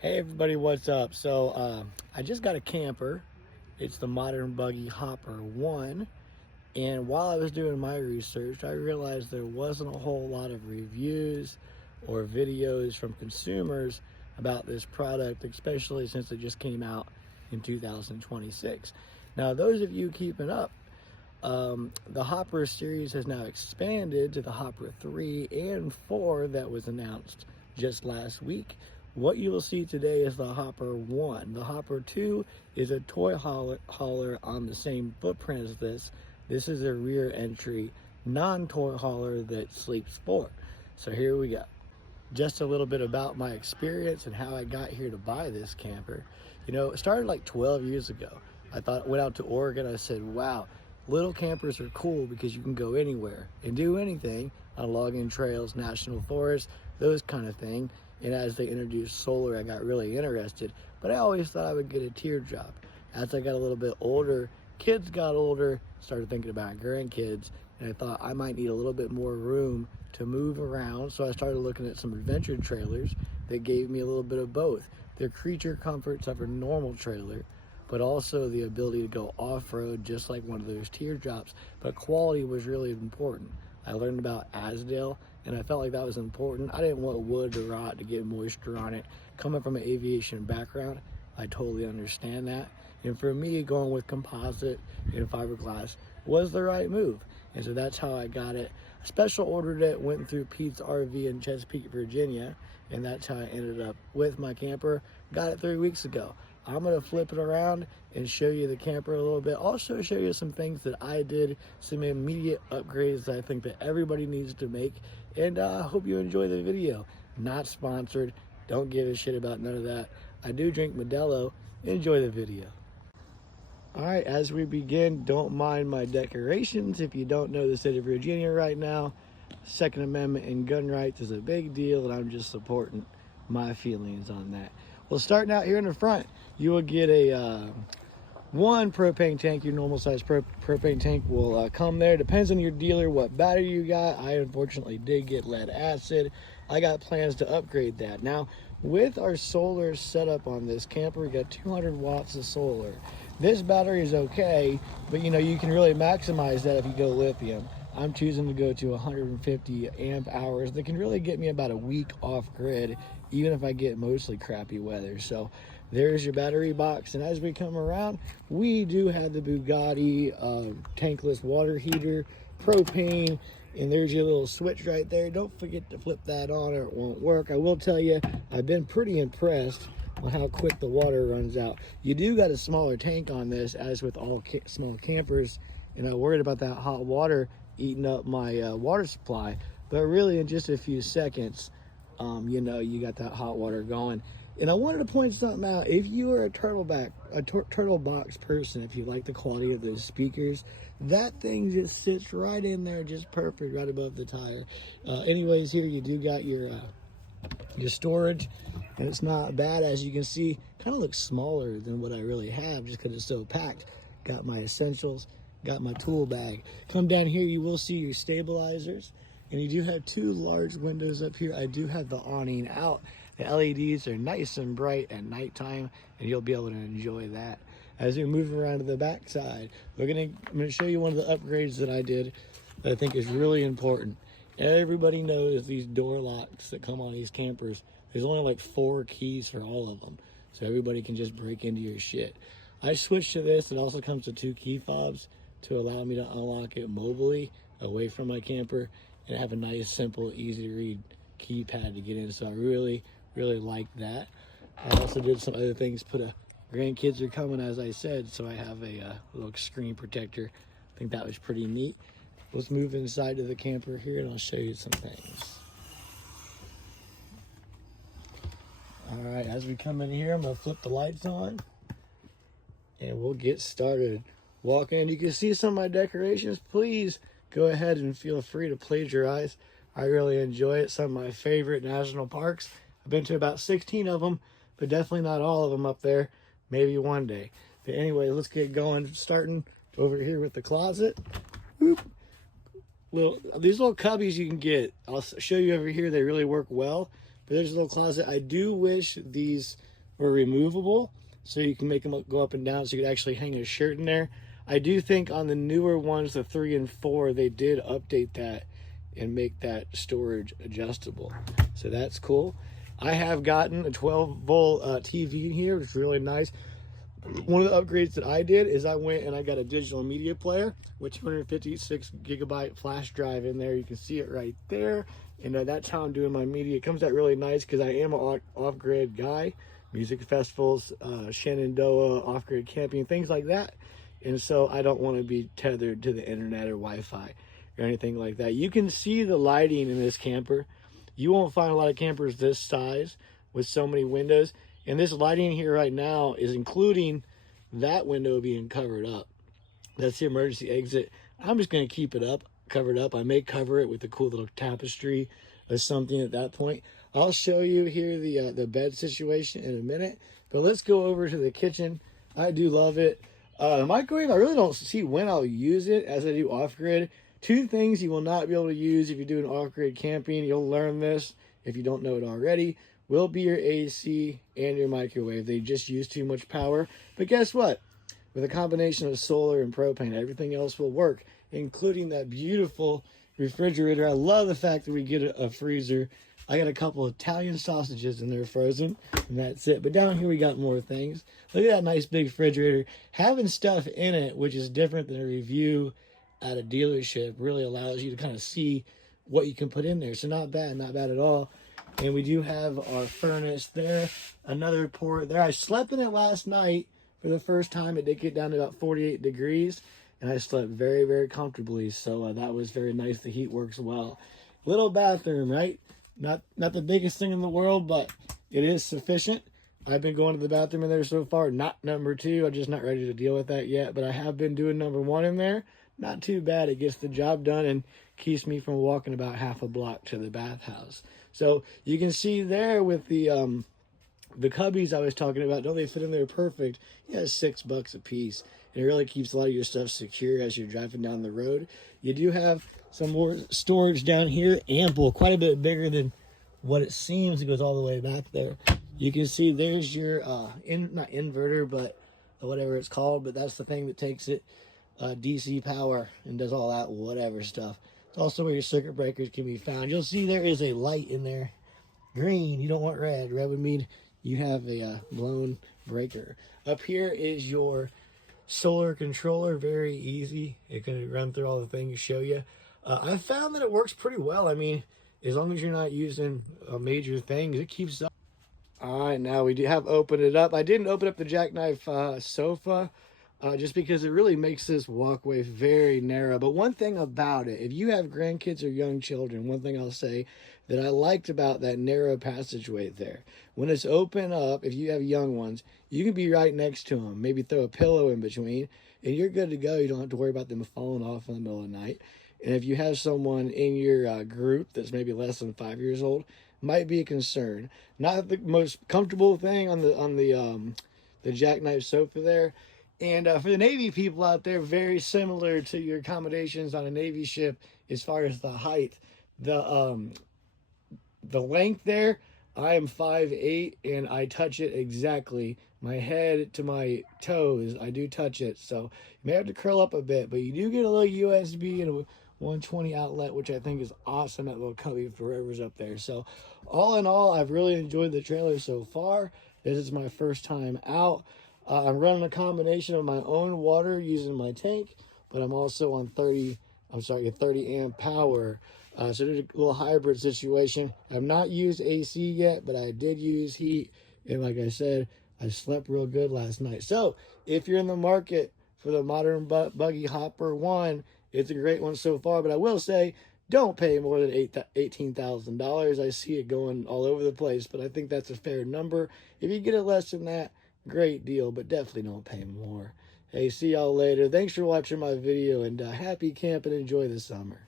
Hey everybody, what's up? I just got a camper. It's the Modern Buggy Hopper 1. And while I was doing my research, I realized there wasn't a whole lot of reviews or videos from consumers about this product, especially since it just came out in 2026. Now, those of you keeping up, the Hopper series has now expanded to the Hopper 3 and 4 that was announced just last week. What you will see today is the Hopper 1. The Hopper 2 is a toy hauler on the same footprint as this. This is a rear entry, non-toy hauler that sleeps 4. So here we go. Just a little bit about my experience and how I got here to buy this camper. You know, it started like 12 years ago. Went out to Oregon. I said, wow, little campers are cool because you can go anywhere and do anything on logging trails, national forests, those kind of thing. And as they introduced solar, I got really interested, but I always thought I would get a teardrop. As I got a little bit older, kids got older, started thinking about grandkids, and I thought I might need a little bit more room to move around. So I started looking at some adventure trailers that gave me a little bit of both. They're creature comforts of a normal trailer, but also the ability to go off-road just like one of those teardrops. But quality was really important. I learned about Asdale, and I felt like that was important. I didn't want wood to rot, to get moisture on it. Coming from an aviation background, I totally understand that. And for me, going with composite and fiberglass was the right move. And so that's how I got it. I special ordered it, went through Pete's RV in Chesapeake, Virginia, and that's how I ended up with my camper. Got it 3 weeks ago. I'm gonna flip it around and show you the camper a little bit. Also show you some things that I did, some immediate upgrades that I think that everybody needs to make. And I hope you enjoy the video. Not sponsored, don't give a shit about none of that. I do drink Modelo. Enjoy the video. All right, as we begin, don't mind my decorations. If you don't know the state of Virginia right now, Second Amendment and gun rights is a big deal, and I'm just supporting my feelings on that. Well, starting out here in the front, you will get a one propane tank. Your normal size propane tank will come there. Depends on your dealer what battery you got. I unfortunately did get lead acid. I got plans to upgrade that. Now, with our solar setup on this camper, we got 200 watts of solar. This battery is okay, but you know, you can really maximize that if you go lithium. I'm choosing to go to 150 amp hours. That can really get me about a week off grid, even if I get mostly crappy weather. So there's your battery box. And as we come around, we do have the Buggy tankless water heater, propane, and there's your little switch right there. Don't forget to flip that on or it won't work. I will tell you, I've been pretty impressed on how quick the water runs out. You do got a smaller tank on this, as with all small campers, and I'm worried about that hot water eating up my water supply. But really, in just a few seconds, you know, you got that hot water going. And I wanted to point something out. If you are a turtle box person, if you like the quality of those speakers, that thing just sits right in there, just perfect, right above the tire. Anyways, here you do got your storage, and it's not bad. As you can see, kind of looks smaller than what I really have, just because it's so packed. Got my essentials, got my tool bag. Come down here, you will see your stabilizers, and you do have 2 large windows up here. I do have the awning out. The LEDs are nice and bright at nighttime, and you'll be able to enjoy that. As we move around to the back side, I'm gonna show you one of the upgrades that I did that I think is really important. Everybody knows these door locks that come on these campers. There's only like 4 keys for all of them, so everybody can just break into your shit. I switched to this. It also comes with 2 key fobs to allow me to unlock it mobily away from my camper, and have a nice, simple, easy to read keypad to get in. So I really like that. I also did some other things. Grandkids are coming, as I said, so I have a little screen protector. I think that was pretty neat. Let's move inside of the camper here, and I'll show you some things. All right, as we come in here, I'm gonna flip the lights on, and we'll get started. Walk in, you can see some of my decorations. Please go ahead and feel free to plagiarize. I really enjoy it. Some of my favorite national parks. I've been to about 16 of them, but definitely not all of them up there. Maybe one day. But anyway, let's get going. Starting over here with the closet. Whoop. These little cubbies you can get. I'll show you over here. They really work well. but there's a little closet. I do wish these were removable so you can make them go up and down so you could actually hang a shirt in there. I do think on the newer ones, the 3 and 4, they did update that and make that storage adjustable. So that's cool. I have gotten a 12-volt TV in here, which is really nice. One of the upgrades that I did is I went and I got a digital media player with 256 gigabyte flash drive in there. You can see it right there. And that's how I'm doing my media. It comes out really nice because I am an off-grid guy. Music festivals, Shenandoah, off-grid camping, things like that. And so I don't want to be tethered to the internet or Wi-Fi or anything like that. You can see the lighting in this camper. You won't find a lot of campers this size with so many windows. And this lighting here right now is including that window being covered up. That's the emergency exit. I'm just going to keep it up, covered up. I may cover it with a cool little tapestry or something at that point. I'll show you here the bed situation in a minute. But let's go over to the kitchen. I do love it. The microwave, I really don't see when I'll use it as I do off-grid. 2 things you will not be able to use if you're doing off-grid camping. You'll learn this if you don't know it already. Will be your AC and your microwave. They just use too much power. But guess what? With a combination of solar and propane, everything else will work, including that beautiful refrigerator. I love the fact that we get a freezer. I got a couple of Italian sausages in there frozen, and that's it. But down here we got more things. Look at that nice big refrigerator. Having stuff in it, which is different than a review at a dealership, really allows you to kind of see what you can put in there. So not bad at all. And we do have our furnace there, another port there. I slept in it last night for the first time. It did get down to about 48 degrees, and I slept very, very comfortably. So that was very nice. The heat works well. Little bathroom, right? Not the biggest thing in the world, but it is sufficient. I've been going to the bathroom in there so far. Not number 2. I'm just not ready to deal with that yet, but I have been doing number 1 in there. Not too bad. It gets the job done and keeps me from walking about half a block to the bathhouse. So you can see there with the cubbies I was talking about, don't they fit in there perfect? Yeah, it's $6 a piece. And it really keeps a lot of your stuff secure as you're driving down the road. You do have some more storage down here, ample, quite a bit bigger than what it seems. It goes all the way back there. You can see there's your, not inverter, but whatever it's called, but that's the thing that takes it DC power and does all that whatever stuff. It's also where your circuit breakers can be found. You'll see there is a light in there. Green, you don't want red. Red would mean you have a blown breaker. Up here is your solar controller. Very easy. It can run through all the things, show you. I found that it works pretty well. I mean, as long as you're not using major things, it keeps up. All right, now we do have opened it up. I didn't open up the jackknife sofa. Just because it really makes this walkway very narrow. But one thing about it, if you have grandkids or young children, one thing I'll say that I liked about that narrow passageway there, when it's open up, if you have young ones, you can be right next to them, maybe throw a pillow in between, and you're good to go. You don't have to worry about them falling off in the middle of the night. And if you have someone in your group that's maybe less than 5 years old, might be a concern. Not the most comfortable thing on the jackknife sofa there. And for the Navy people out there, very similar to your accommodations on a Navy ship as far as the height. The length there, I am 5'8", and I touch it exactly. My head to my toes, I do touch it. So you may have to curl up a bit, but you do get a little USB and a 120 outlet, which I think is awesome, that little cubby for whoever's up there. So all in all, I've really enjoyed the trailer so far. This is my first time out. I'm running a combination of my own water using my tank, but I'm also on 30 amp power. So it's a little hybrid situation. I've not used AC yet, but I did use heat. And like I said, I slept real good last night. So if you're in the market for the modern Buggy Hopper 1, it's a great one so far. But I will say, don't pay more than $18,000. I see it going all over the place, but I think that's a fair number. If you get it less than that, great deal, but definitely don't pay more. Hey, see y'all later. Thanks for watching my video, and happy camp and enjoy the summer.